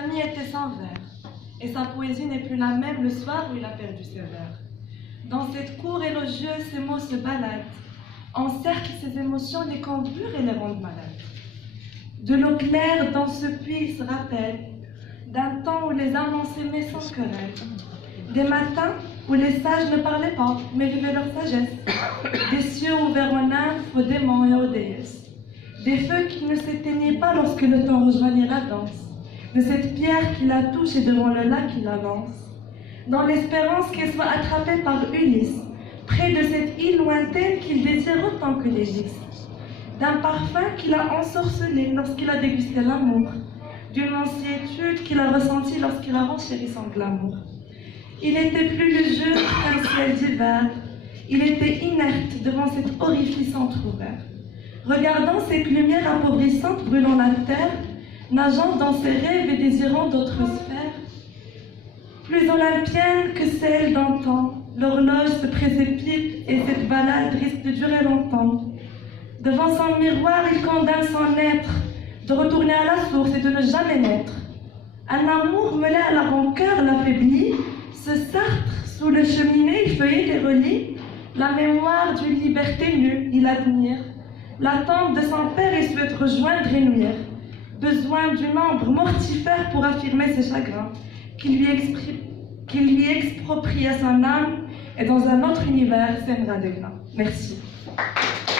famille était sans vers, et sa poésie n'est plus la même le soir où il a perdu ses vers. Dans cette cour élogieuse, ses mots se baladent, encerclent ses émotions, les cambrent et les rendent malades. De l'eau claire dans ce puits, il se rappelle d'un temps où les amants s'aimaient sans querelle, des matins où les sages ne parlaient pas, mais vivaient leur sagesse, des cieux ouverts aux nymphes, aux démons et aux déesses, des feux qui ne s'éteignaient pas lorsque le temps rejoignait la danse, de cette pierre qui la touche et devant le lac qui l'avance, dans l'espérance qu'elle soit attrapée par Ulysse, près de cette île lointaine qu'il désire autant que l'Égypte, d'un parfum qu'il a ensorcelé lorsqu'il a dégusté l'amour, d'une mansuétude qu'il a ressentie lorsqu'il a renchéri son glamour. Il était plus le jeu qu'un ciel d'hiver, il était inerte devant cet orifice entrouvert, regardant cette lumière appauvrissante brûlant la terre, nageant dans ses rêves et désirant d'autres sphères. Plus olympienne que celle d'antan, l'horloge se précipite et cette balade risque de durer longtemps. Devant son miroir, il condamne son être, de retourner à la source et de ne jamais naître. Un amour mêlé à la rancœur l'affaiblit, ce Sartre, sous le cheminée, il feuillait les relis, la mémoire d'une liberté nue, il admire. L'attente de son père, il souhaite rejoindre et nuire. Besoin d'une ombre mortifère pour affirmer ses chagrins, qui lui exproprie à son âme, et dans un autre univers sèmera des grains. Merci.